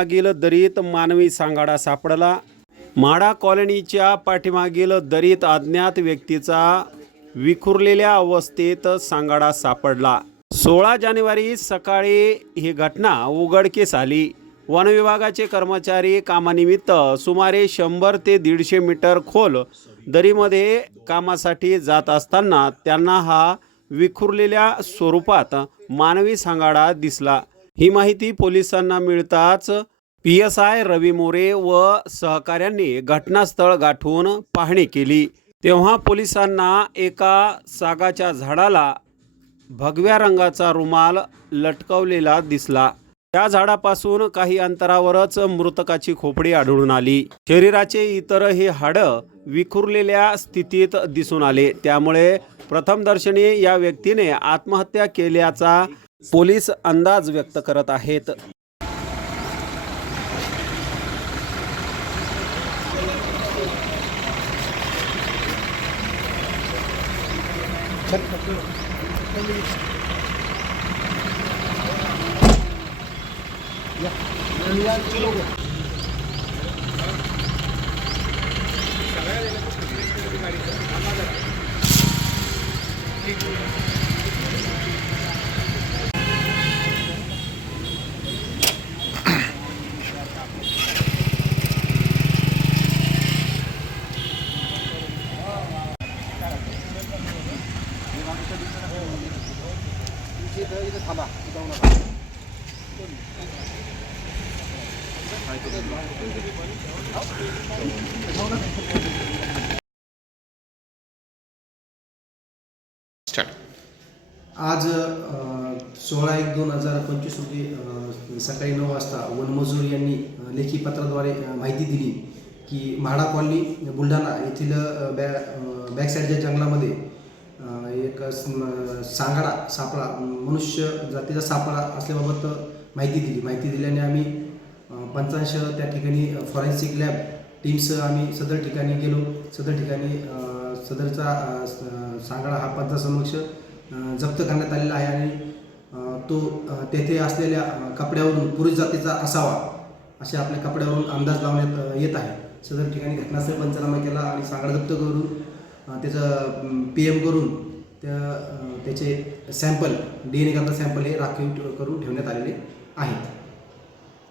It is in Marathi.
पाठीमागील दरीत मानवी सांगाडा सापडला. माडा कॉलनीच्या पाठीमागील दरीत अज्ञात व्यक्तीचा विखुरलेल्या अवस्थेत सांगाडा सापडला. सोळा जानेवारी सकाळी ही घटना उघडकीस आली. वन विभागाचे कर्मचारी कामानिमित्त सुमारे शंभर ते दीडशे मीटर खोल दरीमध्ये कामासाठी जात असताना त्यांना हा विखुरलेल्या स्वरूपात मानवी सांगाडा दिसला. ही माहिती पोलिसांना मिळताच P S I Ravi More व सहकाऱ्यांनी घटनास्थळ गाठून पाहणी केली. तेव्हा पोलिसांना एका सागाच्या झाडाला भगव्या रंगाचा रुमाल लटकवलेला दिसला. त्या झाडापासून काही अंतरावरच मृतकाची खोपडी आढळून आली. शरीराचे इतरही हाडं विखुरलेल्या स्थितीत दिसून आले. त्यामुळे प्रथमदर्शनी या व्यक्तीने आत्महत्या केल्याचा पोलीस अंदाज व्यक्त करत आहेत. आज सोळा एक दोन हजार पंचवीस रोजी सकाळी नऊ वाजता वनमजूर यांनी लेखी पत्राद्वारे माहिती दिली की म्हाडा कॉलनी बुलढाणा येथील बॅ बॅक साईडच्या जंगलामध्ये एक स्म- सांगाडा सापळा मनुष्य जातीचा सापळा असल्याबाबत माहिती दिली. माहिती दिल्याने आम्ही पंचांश त्या ठिकाणी फॉरेन्सिक लॅब टीम्स आम्ही सदर ठिकाणी गेलो. सदर ठिकाणी सदरचा सांगाडा हा पंचासमक्ष जप्त करण्यात आलेला आहे आणि तो तेथे असलेल्या कपड्यावरून पुरुष जातीचा असावा असे आपल्या कपड्यावरून अंदाज लावण्यात येत आहे. सदर ठिकाणी घटनास्थळ पंचनामा केला आणि सांगाडा जप्त करून त्याचं पी एम करून त्या त्याचे सॅम्पल डी एन ए करता सॅम्पल हे राखीव ठेव- करून ठेवण्यात आलेले आहेत.